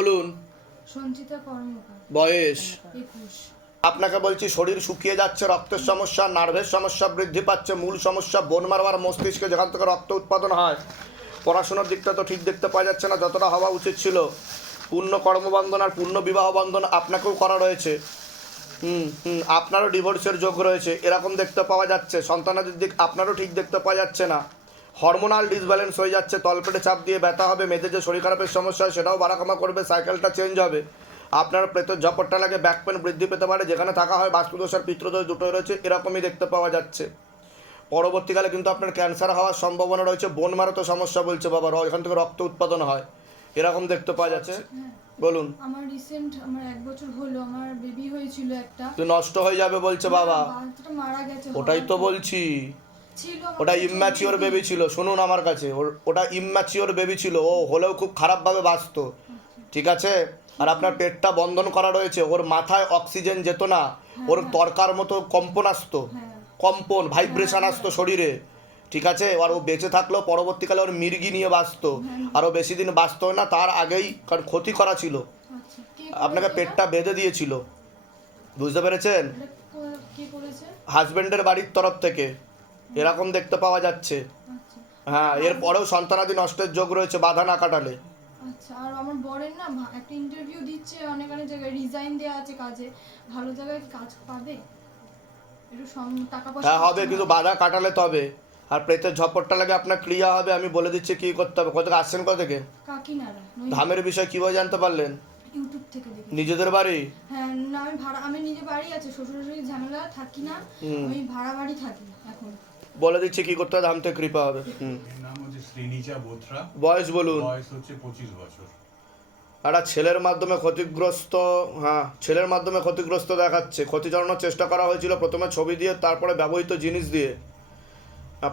বলুন। সঞ্চিতা কর্মকার। বয়স? 21। আপনাকে বলছি শরীর শুকিয়ে যাচ্ছে, রক্তের সমস্যা, নার্ভের সমস্যা বৃদ্ধি পাচ্ছে, মূল সমস্যা বোন মারবার মস্তিষ্কে যেখান থেকে রক্ত উৎপাদন হয়। পড়াশোনার দিকটা তো ঠিক দেখতে পাওয়া যাচ্ছে না যতটা হওয়া উচিত ছিল। পূর্ণ কর্মবন্ধন আর পূর্ণ বিবাহ বন্ধন আপনাকেও করা রয়েছে। আপনারও ডিভোর্সের যোগ রয়েছে এরকম দেখতে পাওয়া যাচ্ছে। সন্তানাদের দিক আপনারও ঠিক দেখতে পাওয়া যাচ্ছে না। হরমোনাল ডিসব্যালেন্স হয়ে যাচ্ছে, তলপেটে চাপ দিয়ে ব্যথা হবে, মেয়েদের যে শরীর খারাপের সমস্যা হয় সেটাও বাড়াকমা করবে, সাইকেলটা চেঞ্জ হবে। আপনার পেটের ঝপটটা লাগে, ব্যাক পেন বৃদ্ধি পেতে পারে, যেখানে থাকা হয় বাস্তুদোষ আর পিতৃদোষ দুটোই রয়েছে, এরকমই দেখতে পাওয়া যাচ্ছে। পরবর্তীকালে কিন্তু আপনার ক্যান্সার হওয়ার সম্ভাবনা রয়েছে। বোন মারো তো সমস্যা বলছে বাবা, এখান থেকে রক্ত উৎপাদন হয়, এরকম দেখতে পাওয়া যাচ্ছে। বলুন। আমার রিসেন্ট 1 বছর হলো আমার বেবি হয়েছিল একটা। তো নষ্ট হয়ে যাবে বলছে বাবা। বাচ্চাটা মারা গেছে। ওটাই তো বলছি, ছিল ওটা ইম্যাচিওর বেবি ছিল। শুনুন আমার কাছে, ওটা ইম্যাচিওর বেবি ছিল। ও হলেও খুব খারাপভাবে বাঁচত, ঠিক আছে। আর আপনার পেটটা বন্ধন করা রয়েছে, ওর মাথায় অক্সিজেন যেত না, ওর তরকার মতো কম্পন আসতো, কম্পন ভাইব্রেশন আসতো শরীরে, ঠিক আছে। আর ও বেঁচে থাকলেও পরবর্তীকালে ওর মির্গি নিয়ে বাঁচতো, আর ও বেশি দিন বাঁচতো না, তার আগেই কারণ ক্ষতি করা ছিল, আপনাকে পেটটা বেঁধে দিয়েছিল, বুঝতে পেরেছেন। হাজবেন্ডের বাড়ির তরফ থেকে এরকম দেখতে পাওয়া যাচ্ছে। হ্যাঁ, এরপরেও সন্তানাদি নষ্টের যোগ রয়েছে বাধা না কাটালে। আচ্ছা, আর আমার বরের না একটা ইন্টারভিউ দিচ্ছে অনেক জায়গায়, রিজাইন দেওয়া আছে কাজে, ভালো জায়গায় কাজ পাবে? একটু টাকা পয়সা হ্যাঁ হবে, কিন্তু বাধা কাটালে তবে। আর পেটের ঝপটটা লাগে আপনার ক্লিয়ার হবে, আমি বলে দিচ্ছি কি করতে হবে। কোথা থেকে আসছেন, কোথা থেকে? কাকিনাড়া। ধামের বিষয় কিভাবে জানতে পারলেন? ইউটিউব থেকে দেখে। নিজেদের বাড়ি? হ্যাঁ না, আমি নিজে বাড়ি আছে, শ্বশুর শাশুড়ি ঝামেলা থাকি না, আমি ভাড়া বাড়ি থাকি এখন। বলে দিচ্ছি কি করতে হবে, ধাম থেকে কৃপা হবে। নাম হচ্ছে শ্রীনিচা বোথরা। বয়স বলুন? বয়স হচ্ছে 25 বছর। একটা ছেলের মাধ্যমে ক্ষতিগ্রস্ত, হ্যাঁ ছেলের মাধ্যমে ক্ষতিগ্রস্ত দেখাচ্ছে। ক্ষতি চালানোর চেষ্টা করা হয়েছিল প্রথমে ছবি দিয়ে, তারপরে ব্যবহৃত জিনিস দিয়ে।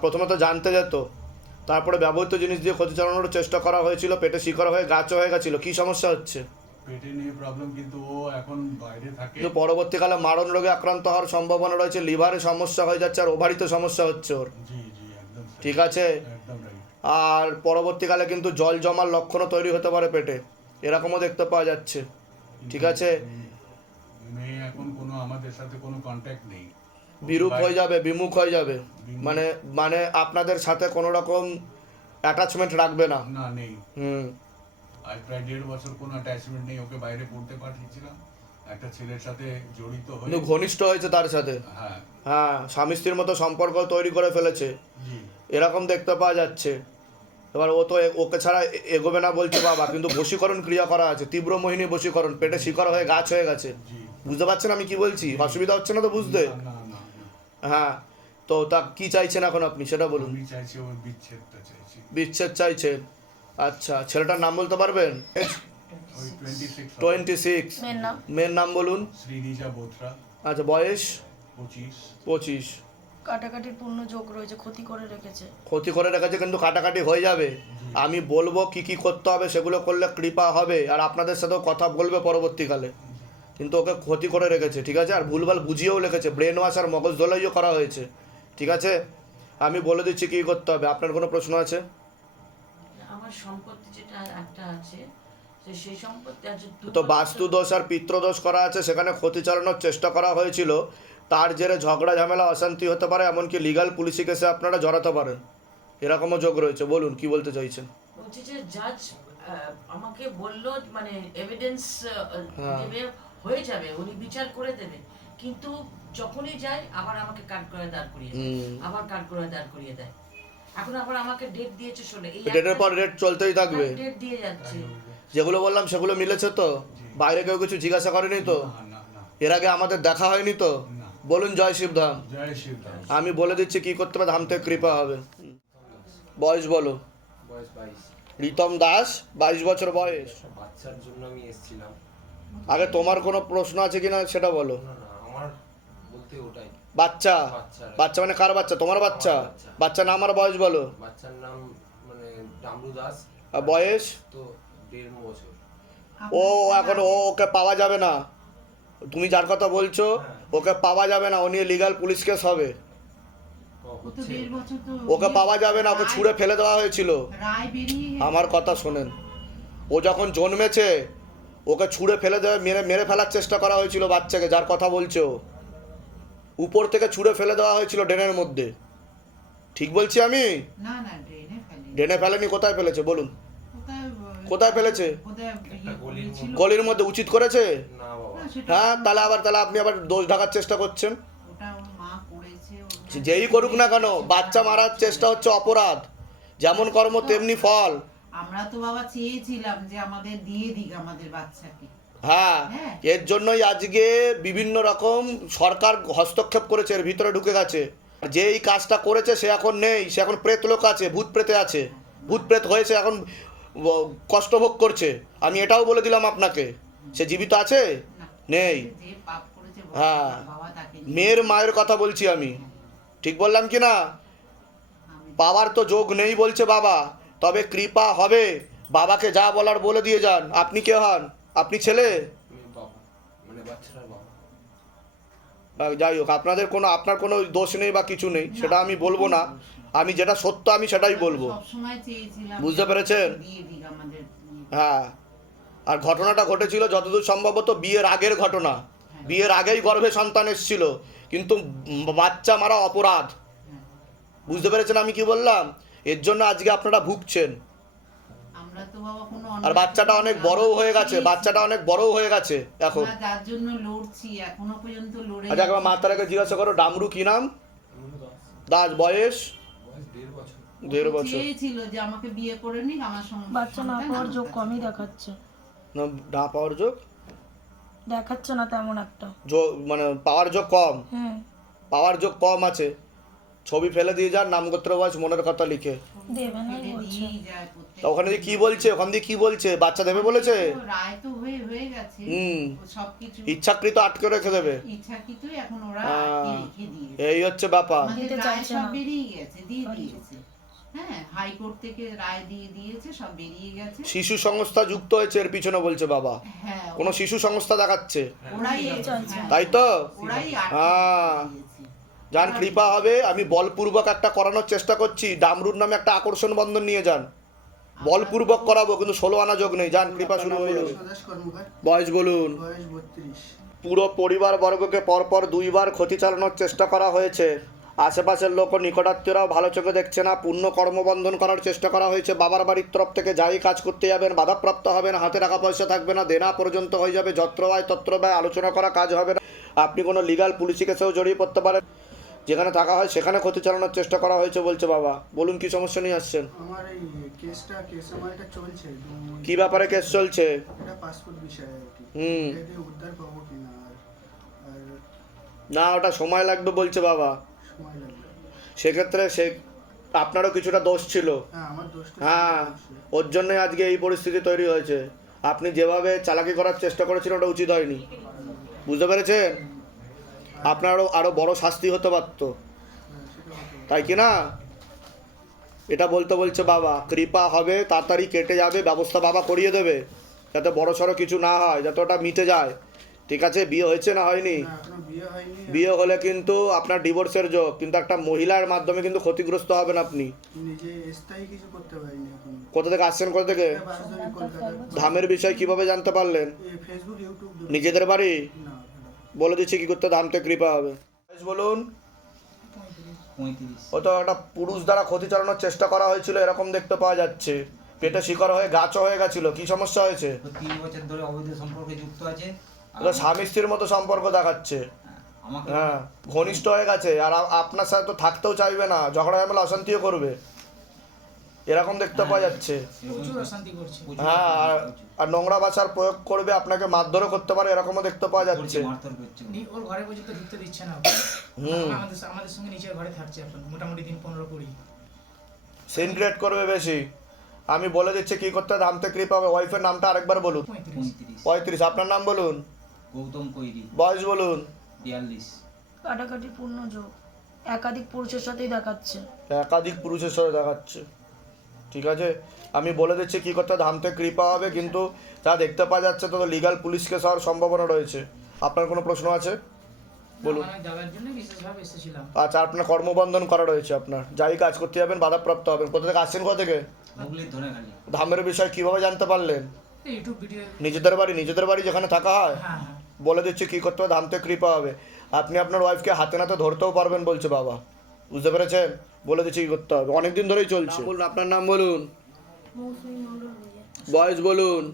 প্রথমে তো জানতে যেত, তারপরে ব্যবহৃত জিনিস দিয়ে ক্ষতি চালানোর চেষ্টা করা হয়েছিল। পেটে শিকড় হয়ে গাছ হয়ে গেছিল। কি সমস্যা হচ্ছে? পেটে নিয়ে প্রবলেম, কিন্তু ও এখন বাইরে থাকে। কিন্তু পরবর্তীকালে মারণ রোগে আক্রান্ত হওয়ার সম্ভাবনা রয়েছে, লিভারে সমস্যা হয়ে যাচ্ছে, আর ওভারিতে সমস্যা হচ্ছে ওর, জি জি একদম ঠিক আছে। একদম রাইট। আর পরবর্তীকালে কিন্তু জল জমার লক্ষণও তৈরি হতে পারে পেটে, এরকমও দেখতে পাওয়া যাচ্ছে, ঠিক আছে। মেয়ে এখন কোনো আমাদের সাথে কোনো কন্ট্যাক্ট নেই, বিরূপ হয়ে যাবে, বিমুখ হয়ে যাবে, মানে মানে আপনাদের সাথে কোনো রকম অ্যাটাচমেন্ট রাখবে না। না নেই। আজ প্রায় 1.5 বছর কোনো অ্যাটাচমেন্ট নেই। ওকে বাইরে পড়তে পাঠিয়েছিলাম, একটা ছেলের সাথে জড়িত হয়ে কিন্তু ঘনিষ্ঠ হয়েছে তার সাথে, হ্যাঁ হ্যাঁ স্বামী স্ত্রীর মতো সম্পর্ক তৈরি করে ফেলেছে, জি। এরকম দেখতে পাওয়া যাচ্ছে। এবার ও তো ওকে ছাড়া এগোবে না বলছে বাবা, কিন্তু বশীকরণ ক্রিয়া করা আছে, তীব্র মোহিনী বশীকরণ, পেটে শিকড় হয়ে গাছ হয়ে গেছে, জি। বুঝতে পারছেন আমি কি বলছি? অসুবিধা হচ্ছে না তো বুঝতে? না না না, হ্যাঁ, তো তা কি চাইছেন এখন আপনি সেটা বলুন। আমি চাইছি ওর বিচ্ছেদটা চাইছি। বিচ্ছেদ চাইছেন? আচ্ছা, ছেলেটার নাম বলতে পারবেন? ওই 26 26। মেয়ের নাম বলুন? শ্রীনিচা বোথরা। আচ্ছা, বয়স? 25। কাটাকাটির পূর্ণ যোগ রয়েছে, ক্ষতি করে রেখেছে। ক্ষতি করে রেখেছে, কিন্তু কাটাকাটি হয়ে যাবে। আমি বলবো কি কি করতে হবে, সেগুলো করলে কৃপা হবে, আর আপনাদের সাথেও কথা বলবে পরবর্তীকালে। কিন্তু ওকে ক্ষতি করে রেখেছে, ঠিক আছে। আর ভুলভাল বুঝিয়েও লিখেছে, ব্রেন ওয়াশ আর মগজ ধোলাইও করা হয়েছে, ঠিক আছে। আমি বলে দিচ্ছি কী করতে হবে। আপনার কোনো প্রশ্ন আছে? আমার সম্পত্তি যেটা একটা আছে, সেই সম্পত্তি আছে তো বাস্তুদোষ আর পিতৃদোষ করা আছে, সেখানে ক্ষতি চালানোর চেষ্টা করা হয়েছিল, তার জেরে ঝগড়া ঝামেলা অশান্তি হতে পারে, এমনকি লিগাল পুলিশি কেসে আপনারা জড়াতে পারেন, এরকমও যোগ রয়েছে। বলুন কি বলতে চাইছেন? বলছি যে জাজ আমাকে বললো মানে এভিডেন্স দেবে, হয়ে যাবে, উনি বিচার করে দেবে, কিন্তু যখনই যায় আবার আমাকে কাট করে দাঁড় করিয়ে দেয়, আবার কাট করে দাঁড় করিয়ে দেয়। এখন আবার আমাকে ডেট দিয়েছে, শোনে এই ডেটের পর ডেট চলতেই থাকবে, ডেট দিয়ে যাচ্ছে। যেগুলো বললাম সেগুলো মিলেছে তো? বাইরে কেউ কিছু জিজ্ঞাসা করেনি তো? না না না এর আগে আমাদের দেখা হয়নি তো? না। বলুন জয় শিবধাম। জয় শিবধাম। আমি বলে দিচ্ছি কি করতে হবে, ধাম থেকে কৃপা হবে। বয়স বলো? বয়স 22। রিতম দাস, 22 বছর বয়স। বাচ্চার জন্য আমি এসেছিলাম। আগে তোমার কোনো প্রশ্ন আছে কিনা সেটা বলো। না না, আমার বলতে ওটাই। বাচ্চা? বাচ্চার। বাচ্চা মানে কার বাচ্চা? তোমার বাচ্চা? আমার বাচ্চা। বাচ্চা নাম আর বয়স বলো। বাচ্চার নাম মানে ডামরু দাস। আর বয়স? তো 1.5 বছর। ও এখন ওকে পাওয়া যাবে না, তুমি যার কথা বলছো ওকে পাওয়া যাবে না, ও নিয়ে লিগাল পুলিশ কেস হবে। ওকে পাওয়া যাবে না, ওকে ছুঁড়ে ফেলে দেওয়া হয়েছিল। আমার কথা শোনেন, ও যখন জন্মেছে ওকে ছুঁড়ে ফেলে দেওয়া মেরে মেরে ফেলার চেষ্টা করা হয়েছিল বাচ্চাকে, যার কথা বলছো। উপর থেকে ছুঁড়ে ফেলে দেওয়া হয়েছিল ড্রেনের মধ্যে, ঠিক বলছি আমি? না না ড্রেনে ফেলে ড্রেনে ফেলেনি, কোথায় ফেলেছে বলুন? কোথায় ফেলেছে? কোথায় ছিল গলির মধ্যে। উচিত করেছে? না বাবা, না, সেটা হ্যাঁ, তাহলে আপনি আবার দোষ ঢাকার চেষ্টা করছেন। ওটা ওর মা করেছে যেই করুক না কেন, বাচ্চা মারার চেষ্টা হচ্ছে অপরাধ। যেমন কর্ম তেমনি ফল। আমরা তো বাবা চেয়েছিলাম যে আমাদের দিয়ে দিক আমাদের বাচ্চাকে। হ্যাঁ, হ্যাঁ। এর জন্যই আজকে বিভিন্ন রকম সরকার হস্তক্ষেপ করেছে, এর ভিতরে ঢুকে গেছে। যে এই কাজটা করেছে সে এখন নেই, সে এখন প্রেত লোক আছে, ভূত প্রেতে আছে, ভূত প্রেত হয়েছে, এখন কষ্ট ভোগ করছে। আমি এটাও বলে দিলাম আপনাকে, সে জীবিত আছে? না, নেই। যে পাপ করেছে হ্যাঁ। বাবা তাকে মেয়ের মায়ের কথা বলছি আমি, ঠিক বললাম কি না? আমি পাওয়ার তো যোগ নেই বলছে বাবা, তবে কৃপা হবে। বাবাকে যা বলার বলে দিয়ে যান। আপনি কে হন? আপনি ছেলে? আমি বাবা, মানে বাচ্চাটার বাবা। যাই হোক, আপনার কোনো দোষ নেই বা কিছু নেই, সেটা আমি বলবো না। আমি যেটা সত্য আমি সেটাই বলবো। সবসময় চেয়েছিলাম বুঝতে যে পেরেছেন? দিয়ে দিক আমাদের হ্যাঁ, আর ঘটনাটা ঘটেছিল যতদূর সম্ভবত বিয়ের আগের ঘটনা। বিয়ের আগেই গর্ভে সন্তান এসেছিল, কিন্তু বাচ্চা মারা অপরাধ। বুঝতে পেরেছেন আমি কি বললাম? এর জন্য আজকে আপনারা ভুগছেন। আমরা তো বাবা কোনো আর বাচ্চাটা অনেক বড়ও হয়ে গেছে, বাচ্চাটা অনেক বড়ও হয়ে গেছে এখন। আমরা যার জন্য লড়ছি এখনো পর্যন্ত লড়ে আচ্ছা, একবার মাতারাকে জিজ্ঞাসা করো, ডামরু কি নাম? দাস। বয়স? 1.5 বছর। চেয়েছিল যে আমাকে বিয়ে করে নিক, আমার সঙ্গে বাচ্চা না পাওয়ার যোগ কমই দেখাচ্ছে, না পাওয়ার যোগ দেখাচ্ছে না তেমন একটা। মানে পাওয়ার যোগ কম, হুম, পাওয়ার যোগ কম আছে। ছবি ফেলে দিয়ে যান, নামগোত্র বয়স মনের কথা লিখে। দেবে না ফেলে বলছে। দিয়েই যায় প্রত্যেক- তা ওখানে দিয়ে কি বলছে? ওখান দিয়ে কি বলছে? বাচ্চা দেবে বলেছে? রায় তো হয়ে গেছে, হুম। ও সবকিছু ইচ্ছাকৃত আটকে রেখে দেবে। ইচ্ছাকৃতই এখন ওরা আহ, আটকে রেখে দিয়েছে। এই হচ্ছে ব্যাপার। আমাদের দিতে রায় চাইছে সব না। বেরিয়ে গেছে, দিয়ে দিয়েছে। হ্যাঁ, হাইকোর্ট থেকে রায় দিয়ে দিয়েছে, সব বেরিয়ে গেছে। শিশু সংস্থা যুক্ত হয়েছে এর পিছনে বলছে বাবা। হ্যাঁ, কোনো শিশু সংস্থা দেখাচ্ছে, ওরাই আচ্ছা। তাই তো? ওরাই আটকে হ্যাঁ। দিয়েছে। যান, কৃপা হবে। আমি বলপূর্বক একটা করানোর চেষ্টা করছি। ডামরুর নামে একটা আকর্ষণ বন্ধন নিয়ে যান, বলপূর্বক করাবো, কিন্তু 16 আনা যোগ নেই। যান, কৃপা শুরু হয়ে যাবে। সুদাস কর্মকার, বয়স বলুন? বয়স 32। পুরো পরিবার বর্গকে পরপর 2 বার ক্ষতি চালানোর চেষ্টা করা হয়েছে। আশেপাশের লোক ও নিকটাত্মীয়রাও ভালো চোখে দেখছে না। পূর্ণ কর্মবন্ধন করার চেষ্টা করা হয়েছে। বাবার বাড়ির তরফ থেকে যাই কাজ করতে যাবেন বাধাপ্রাপ্ত হবেন। হাতে টাকা পয়সা থাকবে না, দেনা পর্যন্ত হয়ে যাবে। যত্র ব্যয় তত্র ব্যয়, আলোচনা করা কাজ হবে না। আপনি কোনো লিগাল পুলিশি কেসেও জড়িয়ে পড়তে পারেন। যেখানে থাকা হয় সেখানে ক্ষতি চালানোর চেষ্টা করা হয়েছে বলছে বাবা। বলুন কি সমস্যা নিয়ে আসছেন? আমার এই কেস আমার এটা চলছে। কি ব্যাপারে কেস চলছে? এটা পাসপোর্ট বিষয় আর কি। হুম। এতে উদ্ধার পাবো কিনা আর না, ওটা সময় লাগবে বলছে বাবা। সময় লাগবে। সেক্ষেত্রে আপনারও কিছুটা দোষ ছিল। হ্যাঁ, আমার দোষটা হ্যাঁ, ওর জন্যই আজকে এই পরিস্থিতি তৈরি হয়েছে। আপনি যেভাবে চালাকি করার চেষ্টা করেছিলেন ওটা উচিত হয়নি। বুঝতে পেরেছেন? আপনারও আরও বড় শাস্তি হতে পারত, তাই কি না? এটা বলছে বাবা। কৃপা হবে, তাড়াতাড়ি কেটে যাবে, ব্যবস্থা বাবা করিয়ে দেবে, যাতে বড় সড়ো কিছু না হয়, যাতে ওটা মিটে যায়। ঠিক আছে? বিয়ে হয়েছে না হয়নি? না, এখনো বিয়ে হয়নি। বিয়ে হলে কিন্তু আপনার ডিভোর্সের যোগ, কিন্তু একটা মহিলার মাধ্যমে কিন্তু ক্ষতিগ্রস্ত হবেন আপনি। নিজে স্থায়ী কিছু করতে পারিনি এখন। কোথা থেকে আসছেন? কোথা থেকে? রাজধানী কলকাতা। ধামের বিষয় কিভাবে জানতে পারলেন? এই ফেসবুক, ইউটিউব নিজেদের বাড়ি? না, বলে দিচ্ছি কি করতে, ধামতে কৃপা হবে। বয়স বলুন? 35। ও তো একটা পুরুষ দ্বারা ক্ষতি চালানোর চেষ্টা করা হয়েছিল এরকম দেখতে পাওয়া যাচ্ছে। পেটে শিকড় হয়ে গাছও হয়ে গেছিল। কি সমস্যা হয়েছে? তো 3 বছর ধরে অবৈধ সম্পর্কে যুক্ত আছে। আর এটা স্বামী স্ত্রীর মতো সম্পর্ক দেখাচ্ছে। আমাকে হ্যাঁ, ঘনিষ্ঠ হয়ে গেছে। আর আপনার সাথে তো থাকতেও চাইবে না, ঝগড়া ঝামেলা অশান্তিও করবে, এরকম দেখতে পাওয়া যাচ্ছে। প্রচুর অশান্তি করছে। হ্যাঁ, আর নোংরা ভাষার প্রয়োগ করবে, আপনাকে মারধরও করতে পারে, এরকমও দেখতে পাওয়া যাচ্ছে। মারধর করছে। ওর ঘরে পর্যন্ত ঢুকতে দিচ্ছে না। হুম। আমাদের সঙ্গে নিচের ঘরে থাকছে এখন মোটামুটি দিন 15-20। সিন ক্রিয়েট করবে বেশি। আমি বলে দিচ্ছি কি করতে, ধামতে কৃপা হবে। ওয়াইফের নামটা আরেকবার বলুন। 35। 35। আপনার নাম বলুন? গৌতম কৈরি, বয়স বলুন? 42। কাটাকাটি পূর্ণ যোগ একাধিক পুরুষের সাথেই দেখাচ্ছে। একাধিক পুরুষের সাথে দেখাচ্ছে। ঠিক আছে, আমি বলে দিচ্ছি কি করতে, ধামতে কৃপা হবে, কিন্তু যা দেখতে পাওয়া যাচ্ছে তো লিগাল পুলিশ কেস হওয়ার সম্ভাবনা রয়েছে। আপনার কোনো প্রশ্ন আছে? বলুন। আমার যাওয়ার জন্য বিশেষভাবে এসেছিলাম। আচ্ছা, আপনার কর্মবন্ধন করা রয়েছে। আপনার যাই কাজ করতে যাবেন বাধাপ্রাপ্ত হবেন। কোথা থেকে আসছেন? কোথা থেকে? হুগলির ধনেখালি। ধামের বিষয় কিভাবে জানতে পারলেন? YouTube video. নিজেদের বাড়ি যেখানে থাকা হয়? হ্যাঁ হ্যাঁ। বলে দিচ্ছি কী করতে হবে, ধামতে কৃপা হবে। আপনি আপনার ওয়াইফকে হাতে নাতে ধরতেও পারবেন বলছে বাবা, বুঝতে পেরেছেন? বলে দিচ্ছি কী করতে হবে, অনেক দিন ধরেই চলছে। বলুন আপনার নাম বলুন, মৌসুমী মণ্ডল ভূঁইয়া। বয়স বলুন।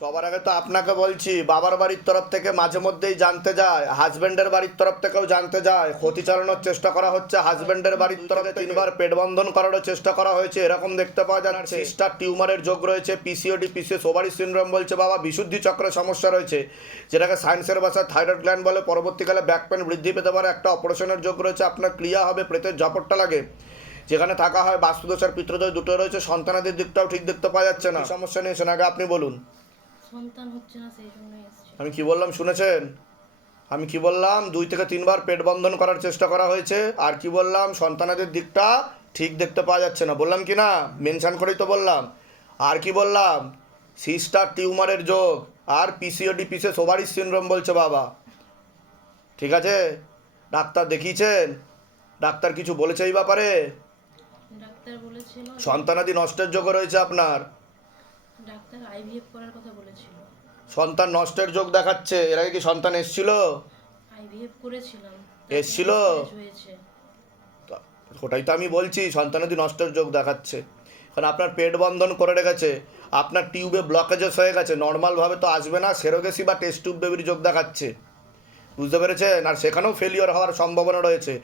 সবার আগে তো আপনাকে বলছি, বাবার বাড়ির তরফ থেকে মাঝে মধ্যেই জানতে যায়, হাজবেন্ডের বাড়ির তরফ থেকেও জানতে যায়, ক্ষতি চালানোর চেষ্টা করা হচ্ছে হাজবেন্ডের বাড়ির তরফে। 3বার পেট বন্ধন করারও চেষ্টা করা হয়েছে, এরকম দেখতে পাওয়া যাচ্ছে। সিস্টার টিউমারের যোগ রয়েছে, পিসিওডি পিসিএস ওভারি সিনড্রোম বলছে বাবা, বিশুদ্ধি চক্রের সমস্যা রয়েছে, যেটাকে সায়েন্সের ভাষায় থাইরয়েড গ্ল্যান্ড বলে। পরবর্তীকালে ব্যাক পেন বৃদ্ধি পেতে পারে, একটা অপারেশনের যোগ রয়েছে, আপনার ক্রিয়া হবে, প্রেতের ঝাপটটা লাগে, যেখানে থাকা হয় বাস্তুদোষ আর পিতৃদোষ দুটো রয়েছে। সন্তানাদির দিকটাও ঠিক দেখতে পাওয়া যাচ্ছে না। সমস্যা নিয়েছেন আগে আপনি বলুন। সন্তান হচ্ছে না, সেই জন্যই এসেছে। আমি কি বললাম শুনেছেন? আমি কি বললাম? 2 থেকে 3বার পেট বন্ধন করার চেষ্টা করা হয়েছে। আর কি বললাম? সন্তানাদের দিকটা ঠিক দেখতে পাওয়া যাচ্ছে না, বললাম কি না? মেনশন করেই তো বললাম। আর কি বললাম? সিস্টার টিউমারের যোগ আর পিসিওডি পিসিএস ওভারি সিনড্রোম বলছে বাবা, ঠিক আছে? ডাক্তার দেখিয়েছেন? ডাক্তার কিছু বলেছে এই ব্যাপারে? ডাক্তার বলেছিল, সন্তানাদি নষ্টের যোগ রয়েছে আপনার, ডাক্তার আইভিএফ করার কথা বলেছিল। সন্তান নষ্টের যোগ দেখাচ্ছে। এর আগে কি সন্তান এসছিল? আইভিএফ করেছিলাম, এসছিল? হয়েছে। ওটাই তো আমি বলছি, সন্তানাদি নষ্টের যোগ দেখাচ্ছে। কারণ আপনার পেট বন্ধন করে রেখেছে, আপনার টিউবে ব্লকেজেস হয়ে গেছে, নর্মালভাবে তো আসবে না, সেরোগেসি বা টেস্ট টিউব বেবির যোগ দেখাচ্ছে, বুঝতে পেরেছেন? আর সেখানেও ফেলিওর হওয়ার সম্ভাবনা রয়েছে।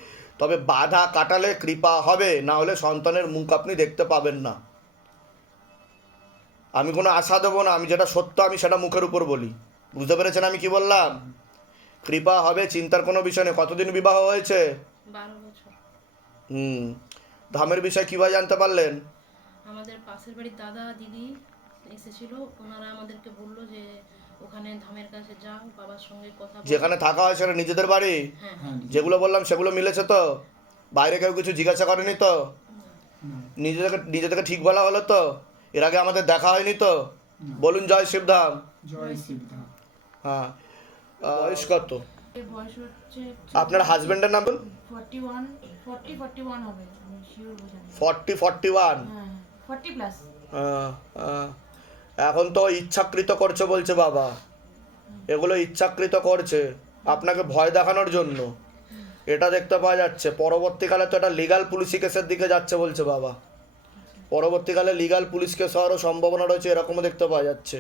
তবে বাধা কাটালে কৃপা হবে, না হলে সন্তানের মুখ আপনি দেখতে পাবেন না। আমি কোনো আশা দেবো না, আমি যেটা সত্য আমি সেটা মুখের উপর বলি, বুঝতে পেরেছেন আমি কি বললাম? কৃপা হবে, চিন্তার কোনো বিষয় নেই। কতদিন বিবাহ হয়েছে? 12 বছর। ধামের বিষয় কীভাবে জানতে পারলেন? আমাদের পাশের বাড়ির দাদা দিদি এসেছিল, ওনারা আমাদেরকে বললো যে ওখানে ধামের কাছে যাও, বাবার সঙ্গে কথা বলো। যেখানে থাকা হয় সেটা নিজেদের বাড়ি? হ্যাঁ হ্যাঁ যেগুলো বললাম সেগুলো মিলেছে তো? বাইরে কেউ কিছু জিজ্ঞাসা করেনি তো? নিজে থেকে ঠিক বলা হলো তো? এর আগে আমাদের দেখা হয়নি তো? বলুন জয় শিবধাম। জয় শিবধাম। হ্যাঁ, বয়স কত? এর বয়স হচ্ছে আপনার হাজবেন্ডের নাম বলুন। 41 হবে, আমি শিওর বোঝা নেই। 41? হ্যাঁ 40 প্লাস। এখন তো ইচ্ছাকৃত করছে বলছে বাবা, এগুলো ইচ্ছাকৃত করছে আপনাকে ভয় দেখানোর জন্য, এটা দেখতে পাওয়া যাচ্ছে। পরবর্তীকালে তো এটা লিগাল পুলিশি কেসের দিকে যাচ্ছে বলছে বাবা, পরবর্তীকালে লিগাল পুলিশ কেস হওয়ারও সম্ভাবনা রয়েছে, এরকমও দেখতে পাওয়া যাচ্ছে।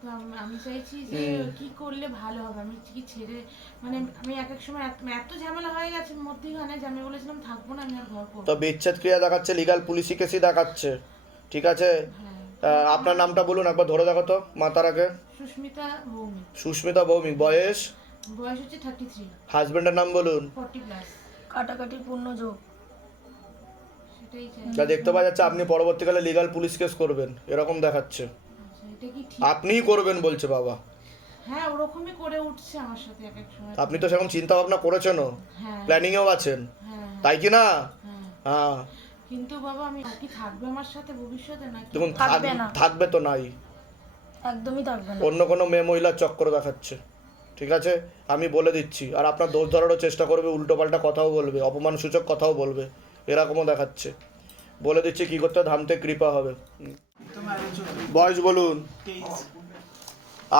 তো আমি চাইছি যে কি করলে ভালো হবে, আমি কি ছেড়ে, মানে আমি এক সময় এত ঝামেলা হয়ে গেছে মধ্যখানে যে আমি বলেছিলাম থাকবো না, আমি আর ঘর করবো। তো বিচ্ছেদ ক্রিয়া দেখাচ্ছে, লিগাল পুলিশি কেসই দেখাচ্ছে, ঠিক আছে? আপনার নামটা বলুন একবার, ধরে দেখো তো মাতার আগে। সুস্মিতা ভৌমিক। সুস্মিতা ভৌমিক। বয়স? বয়স হচ্ছে 33। হাজবেন্ডের নাম বলুন। 40 প্লাস। কাটাকাটির পূর্ণ যোগ। সেটাই চাই। যা দেখতে পাওয়া যাচ্ছে আপনি পরবর্তীকালে লিগাল পুলিশ কেস করবেন, এরকম দেখাচ্ছে। আচ্ছা, এটা কি ঠিক? আপনিই করবেন বলছে বাবা। হ্যাঁ, ওরকমই করে উঠছে আমার সাথে এক এক সময়। আপনি তো সেরকম চিন্তা ভাবনা করেছেনও, হ্যাঁ প্ল্যানিংয়েও আছেন, হ্যাঁ তাই কি না? হ্যাঁ। হ্যাঁ, কিন্তু বাবা আমি কি থাকবে আমার সাথে ভবিষ্যতে নাকি? দেখুন থাকবে না। থাকবে তো নাই, একদমই থাকবে না। অন্য কোনো মেয়ে মহিলার চক্কর দেখাচ্ছে, ঠিক আছে? আমি বলে দিচ্ছি। আর আপনার দোষ ধরারও চেষ্টা করবে, উল্টোপাল্টা কথাও বলবে, অপমানসূচক কথাও বলবে, এরকমও দেখাচ্ছে। বলে দিচ্ছি কী করতে হবে, ধামতে কৃপা হবে। তোমার বয়স বলুন। 23।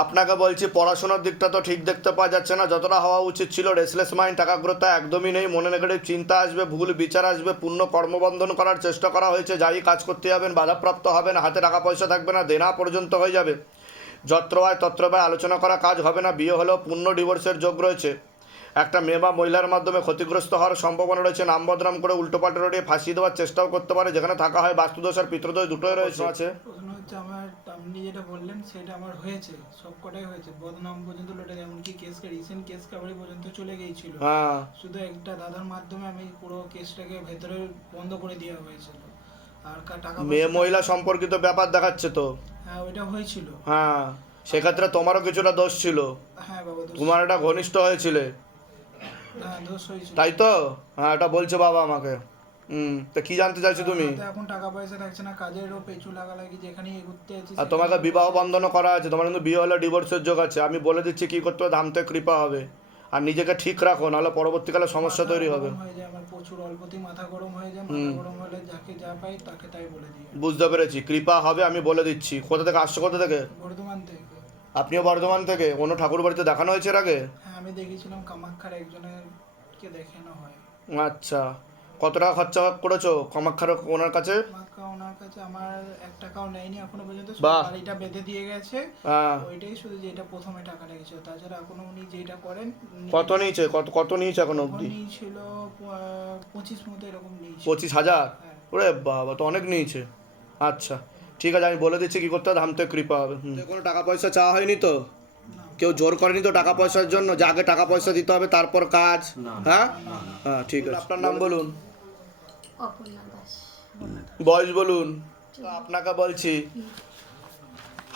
আপনাকে বলছি পড়াশোনার দিকটা তো ঠিক দেখতে পাওয়া যাচ্ছে না, যতটা হওয়া উচিত ছিল। রেসলেস মাইন্ড, একাগ্রতা একদমই নেই, মনে নেগেটিভ চিন্তা আসবে, ভুল বিচার আসবে, পূর্ণ কর্মবন্ধন করার চেষ্টা করা হয়েছে, যাই কাজ করতে যাবেন বাধাপ্রাপ্ত হবেন, হাতে টাকা পয়সা থাকবে না, দেনা পর্যন্ত হয়ে যাবে, যত্র হয় তত্র ব্যয়, আলোচনা করা কাজ হবে না, বিয়ে হলেও পূর্ণ ডিভোর্সের যোগ রয়েছে, একটা মেয়ে বা মহিলার মাধ্যমে ক্ষতিগ্রস্ত হওয়ার সম্ভাবনা রয়েছে, নাম বদনাম করে উল্টোপাল্টা রটিয়ে ফাঁসিয়ে দেওয়ার চেষ্টাও করতে পারে, যেখানে থাকা হয় বাস্তুদোষ আর পিতৃদোষ দুটোই রয়েছে আছে। প্রশ্ন হচ্ছে আমার, আপনি যেটা বললেন সেটা আমার হয়েছে, সব কটাই হয়েছে, বদনাম পর্যন্ত লোটে, এমনকি কেসকে রিসেন্ট কেস কাভারি পর্যন্ত চলে গিয়েছিল। হ্যাঁ, শুধু একটা দাদার মাধ্যমে আমি পুরো কেসটাকে ভেতরে বন্ধ করে দেওয়া হয়েছিল। আর টাকা মেয়ে মহিলা সম্পর্কিত ব্যাপার দেখাচ্ছে তো। হ্যাঁ ওইটা হয়েছিল। হ্যাঁ, সেক্ষেত্রে তোমারও কিছুটা দোষ ছিল, হ্যাঁ বাবা দোষ, তোমার একটা ঘনিষ্ঠ হয়েছিলে, হ্যাঁ দোষ হয়েছিল। তাই তো? হ্যাঁ, এটা বলছে বাবা আমাকে। তা কি জানতে চাইছো তুমি? হাতে এখন টাকা পয়সা থাকছে না, কাজেরও পেছু লাগালাগি, যেখানেই ঘুরতে যাচ্ছি আর তোমাকে বিবাহ বন্ধনও করা আছে, তোমার কিন্তু বিয়ে হলে ডিভোর্সের যোগ আছে। আমি বলে দিচ্ছি কি করতে হবে, ধামতে কৃপা হবে। আর নিজেকে ঠিক রাখো, নাহলে পরবর্তীকালে সমস্যা মাথা তৈরি হবে। গরম হয়ে যায় আমার প্রচুর, অল্পতেই মাথা গরম হয়ে যায়, মাথা গরম হলে যাকে যা পাই তাকে তাই বলে দিই। বুঝতে পেরেছি, কৃপা হবে, আমি বলে দিচ্ছি। কোথা থেকে আসছো, কোথা থেকে? বর্ধমান থেকে। আপনিও বর্ধমান থেকে? কোনো ঠাকুর বাড়িতে দেখানো হয়েছে এর আগে? হ্যাঁ, আমি দেখেছিলাম কামাখ্যার একজনেরকে দেখানো হয়। আচ্ছা, কত টাকা খরচা করেছো কামাখ্যার ওনার কাছে? কামাখ্যা ওনার কাছে আমার 1 টাকাও নেয়নি এখনো পর্যন্ত, শুধু বাহ। বাড়িটা বেঁধে দিয়ে গেছে। হ্যাঁ। ওইটাই শুধু, যেটা প্রথমে টাকা লেগেছিল, তাছাড়া এখনো উনি যেটা করেন কত নিয়েছে, কত কত নিয়েছে এখন অবধি? ছিল 25 মতো এরকম নিয়েছিল। 25,000? হ্যাঁ। ওরে বাবা, তো অনেক নিয়েছে। আচ্ছা ঠিক আছে, আমি বলে দিচ্ছি কি করতে হবে, ধাম থেকে কৃপা হবে। কোনো টাকা পয়সা চাওয়া হয়নি তো? কেউ জোর করেনি তো টাকা পয়সার জন্য, যে আগে টাকা পয়সা দিতে হবে তারপর কাজ? হ্যাঁ হ্যাঁ ঠিক আছে। আপনার নাম বলুন, অপর্ণা দাস। বয়স বলুন। তো আপনাকে বলছি,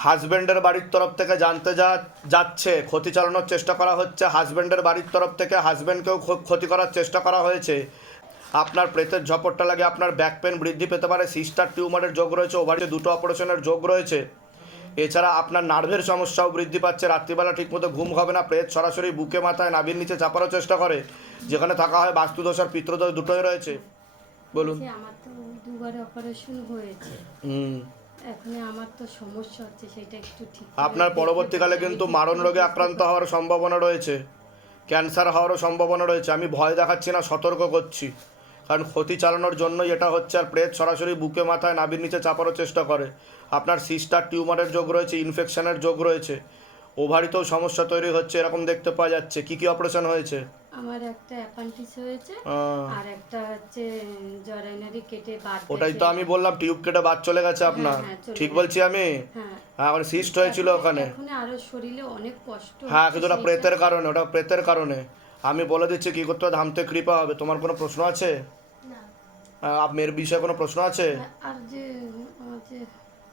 হাজব্যান্ডের বাড়ির তরফ থেকে জানতে যাচ্ছে, ক্ষতি চালানোর চেষ্টা করা হচ্ছে। হাজব্যান্ডের বাড়ির তরফ থেকে হাজব্যান্ডকেও ক্ষতি করার চেষ্টা করা হয়েছে। আপনার প্রেতের ঝপটটা লাগে, আপনার ব্যাক পেন বৃদ্ধি পেতে পারে, সিস্টার টিউমারের যোগ রয়েছে, ওভারিতে 2টো অপারেশনের যোগ রয়েছে। এছাড়া আপনার নার্ভের সমস্যাও বৃদ্ধি পাচ্ছে, রাত্রিবেলা ঠিকমতো ঘুম হবে না, প্রেত সরাসরি বুকে মাথায় নাভির নিচে চাপারও চেষ্টা করে, যেখানে থাকা হয় বাস্তুদোষ আর পিতৃদোষ দুটোই রয়েছে। বলুন। আমার তো 2বার অপারেশন হয়েছে, এখন আমার তো সমস্যা হচ্ছে, সেটা একটু ঠিক করে আপনার দেখতে পরবর্তীকালে পারি। কিন্তু আমি মারণ ঠিক রোগে করে আক্রান্ত দেখতে হওয়ার সম্ভাবনা রয়েছে, ক্যান্সার হওয়ারও সম্ভাবনা রয়েছে। আমি ভয় দেখাচ্ছি না, সতর্ক করছি, কারণ ক্ষতি চালানোর জন্যই এটা হচ্ছে। আর প্রেত সরাসরি বুকে মাথায় নাভির নিচে চাপারও চেষ্টা করে। আপনার সিস্টার টিউমারের যোগ রয়েছে, ইনফেকশনের যোগ রয়েছে, ওভারিতেও সমস্যা তৈরি হচ্ছে, এরকম দেখতে পাওয়া যাচ্ছে। কি কি অপারেশন হয়েছে? আমার একটা অ্যাপেন্ডিক্স হয়েছে, আর একটা হচ্ছে জরায়নারি কেটে বাদ ওটাই তো আমি বললাম, টিউব কেটে বাদ চলে গেছে আপনার। হ্যাঁ, চলে ঠিক গেছে। বলছি আমি? হ্যাঁ, হ্যাঁ, এখন সিস্ট হয়েছিল ওখানে। এখন আরো শরীরে অনেক কষ্ট হ্যাঁ, হচ্ছে, কিন্তু ওটা সেইটা- প্রেতের কারণে, ওটা প্রেতের কারণে। আমি বলে দিচ্ছি কি করতে হবে, ধাম থেকে কৃপা হবে। তোমার কোনো প্রশ্ন আছে? মেয়ের বিষয়ে কোনো প্রশ্ন আছে? আর যে আমার যে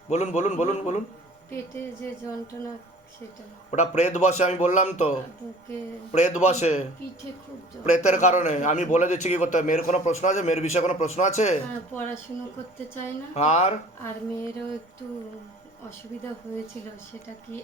বলুন বলুন বলুন বলুন। পেটে যে যন্ত্রণা, সেটা ওটা প্রেত বসে, আমি বললাম তো, বুকে প্রেত বসে, পিঠে খুব প্রেতের কারণে। আমি বলে দিচ্ছি কি করতে হবে। মেয়ের কোনো প্রশ্ন আছে? মেয়ের বিষয়ে কোনো প্রশ্ন আছে? পড়াশুনো করতে চায় না, আর আর মেয়েরও একটু অসুবিধা হয়েছিল, সেটা কি?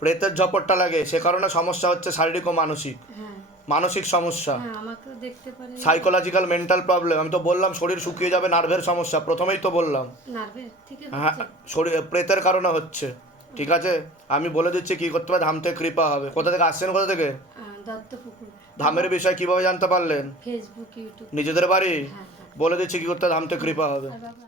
প্রেতের ঝপটটা লাগে, সে কারণে সমস্যা হচ্ছে, শারীরিক ও মানসিক। হ্যাঁ, মানসিক সমস্যা, হ্যাঁ, আমাকেও দেখতে পারে, সাইকোলজিক্যাল মেন্টাল প্রবলেম। আমি তো বললাম শরীর শুকিয়ে যাবে, নার্ভের সমস্যা, প্রথমেই তো বললাম। নার্ভের থেকে হ্যাঁ, শরীর প্রেতের কারণে হচ্ছে। ঠিক আছে, আমি বলে দিচ্ছি কি করতে হবে, ধাম থেকে কৃপা হবে। কোথা থেকে আসছেন, কোথা থেকে? দত্তপুকুর। ধামের বিষয়ে কিভাবে জানতে পারলেন? Facebook, YouTube. নিজেদের বাড়ি? হ্যাঁ, হ্যাঁ। বলে দিচ্ছি কি করতে হবে, ধাম থেকে কৃপা হবে। আর বাবা